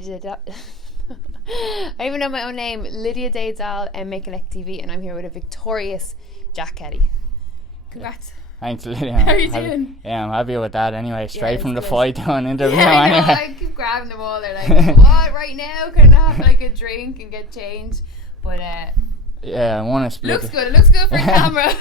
Lydia I even know my own name, Lydia Daydal, MMA Connect TV, and I'm here with a victorious Jack Kelly. Congrats. Thanks, Lydia. How are you doing? I'm happy with that anyway. Straight from the good. fight to an interview I know, anyway. I keep grabbing them all. They're like, what, right now? Can I have like a drink and get changed? But I want to split. looks good. It looks good for camera.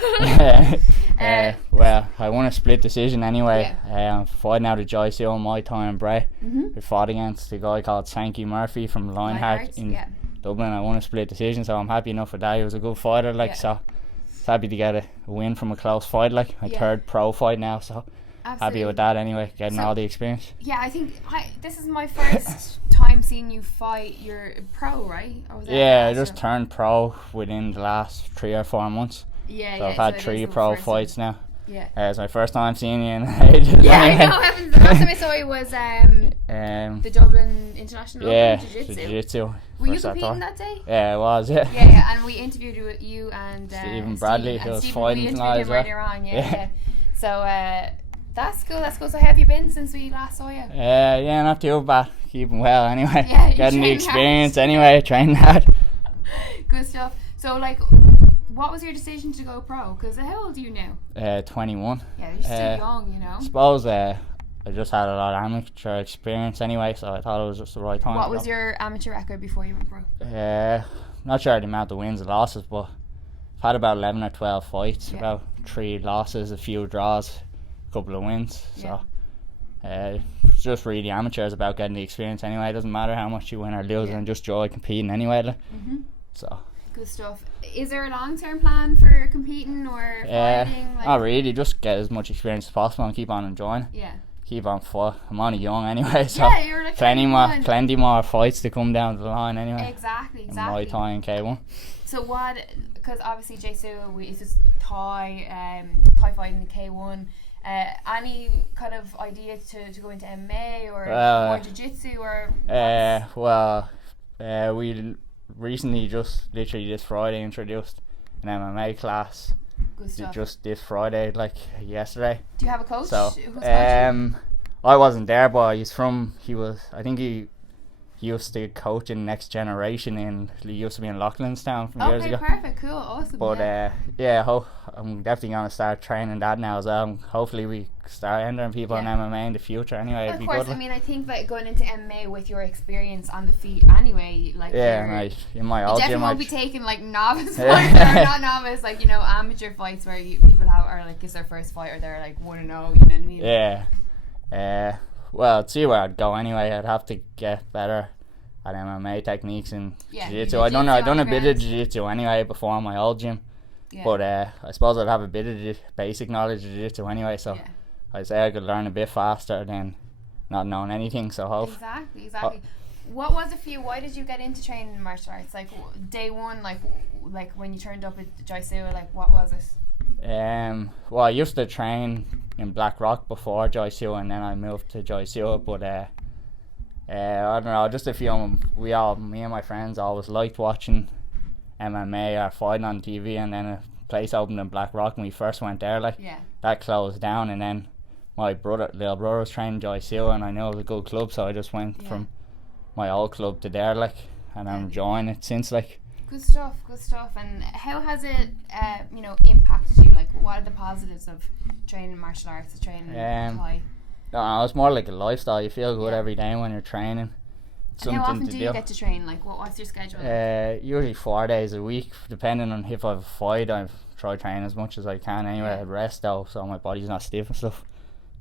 Well, I want a split decision anyway. Yeah. I'm fighting out of Joy Seal, Muay Thai and Bray. Mm-hmm. We fought against a guy called Sankey Murphy from Lionheart in Dublin. I won a split decision, so I'm happy enough with that. He was a good fighter, so happy to get a win from a close fight, like my third pro fight now, so Absolutely. happy with that anyway, getting all the experience. Yeah, I think this is my first time seeing you fight. You're pro, right? Or was that I just turned pro within the last 3 or 4 months. So I've had 3 pro fights now. Yeah. It's my first time seeing you in ages. Yeah, I know. The last time I saw you was the Dublin International Jiu-Jitsu. Were you competing that day? Yeah, I was, yeah. Yeah, and we interviewed you and Stephen Bradley, who was fighting tonight as well. Earlier on, yeah. So that's cool. So how have you been since we last saw you? Not too bad. Keeping well anyway. Yeah, getting the experience anyway, training hard. Good stuff. So what was your decision to go pro? Because how old are you now? 21. Yeah, you're still young, you know. I suppose I just had a lot of amateur experience anyway, so I thought it was just the right time. What was your amateur record before you went pro? Not sure the amount of wins and losses, but I've had about 11 or 12 fights, about 3 losses, a few draws, a couple of wins. So it's just really amateur. It's about getting the experience anyway. It doesn't matter how much you win or lose, and just joy competing anyway. So. Good stuff. Is there a long-term plan for competing or fighting? Not really. Just get as much experience as possible and keep on enjoying. Yeah. Keep on fight. I'm only young anyway, so you're like plenty more fights to come down the line anyway. Exactly. Muay Thai and K1. So what? Because obviously Jiu-Jitsu is just Thai fighting in K1. Any kind of idea to go into MMA or more Jiu-Jitsu or? We recently, just literally this Friday, introduced an MMA class. Good stuff. Just this Friday, like yesterday. Do you have a coach? So, who's coaching? I wasn't there, but I think he used to coach in Next Generation he used to be in Loughlinstown from years ago. Okay, perfect, cool, awesome. But I'm definitely going to start training that now as well. Hopefully we start entering people in MMA in the future anyway. Of it'd be course, good. I mean, I think that going into MMA with your experience on the feet anyway, in my old definitely gym, won't be taking novice fights or not novice, amateur fights where people are it's their first fight or they're 1-0, you know what I mean? Yeah. Well, I'd see where I'd go anyway. I'd have to get better at MMA techniques and Jiu-Jitsu. I done a bit of Jiu-Jitsu anyway before my old gym. Yeah. But I suppose I'd have a bit of basic knowledge of Jiu-Jitsu anyway, so I'd say I could learn a bit faster than not knowing anything. So Exactly. What was it for you? Why did you get into training martial arts? Day one, like when you turned up at Jiu-Jitsu, what was it? Well, I used to train in Black Rock before Jiu-Jitsu, and then I moved to Jiu-Jitsu, but I don't know, just me and my friends always liked watching MMA or fighting on TV, and then a place opened in Black Rock when we first went there, that closed down, and then my little brother was training Jiu-Jitsu, and I know it was a good club, so I just went from my old club to there, and I'm enjoying it since, Good stuff. And how has it, impacted you? What are the positives of training martial arts, training Thai? No, it's more like a lifestyle. You feel good every day when you're training. And how often do you get to train? What's your schedule? Usually 4 days a week, depending on if I have a fight. I try training as much as I can anyway. I rest though, so my body's not stiff and stuff.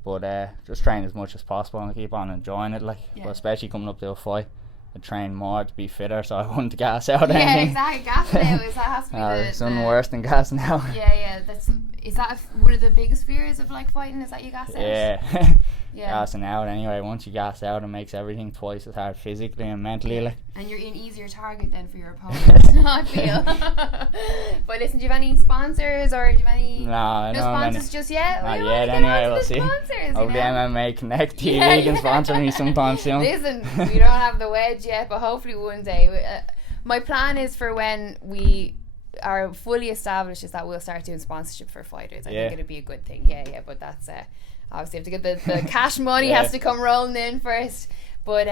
But just train as much as possible and keep on enjoying it. But especially coming up to a fight, I train more to be fitter, so I wouldn't gas out anything. Exactly. Gas out has to be there's something worse than gassing out. Is that one of the biggest fears of fighting? Is that you gas out? Gassing out anyway. Once you gas out, it makes everything twice as hard physically and mentally. And you're an easier target then for your opponent, I feel. But listen, do you have any sponsors or do you have any no sponsors just yet? Not yet anyway, we'll see. Hopefully MMA Connect TV can sponsor me sometime soon. Listen, we don't have the wedge yet, but hopefully one day. My plan is for when we are fully established is that we'll start doing sponsorship for fighters. I think it'd be a good thing. But that's obviously have to get the cash money has to come rolling in first. But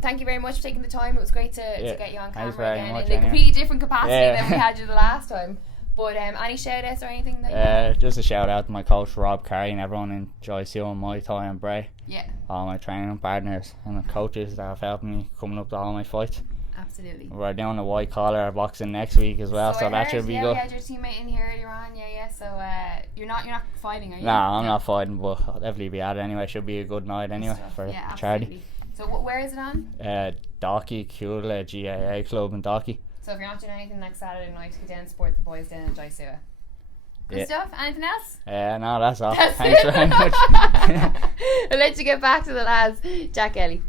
thank you very much for taking the time. It was great to get you on camera again much, in a completely different capacity than we had you the last time. But any shout outs or anything that just a shout out to my coach Rob Carey and everyone in JCO and Muay Thai and Bray. Yeah. All my training partners and the coaches that have helped me coming up to all my fights. Absolutely. We're doing the white collar boxing next week as well, so that should be good. Yeah, we had your teammate in here, you're on, so you're not fighting, are you? No, I'm not fighting, but I'll definitely be at it anyway. Should be a good night anyway for charity. So where is it on? Docky Cula GAA Club in Docky. So if you're not doing anything next Saturday night, get down and support the boys down in Jaisua. Good stuff. Anything else? No, that's all. Thanks very much. I'll let you get back to the lads. Jack Ellie.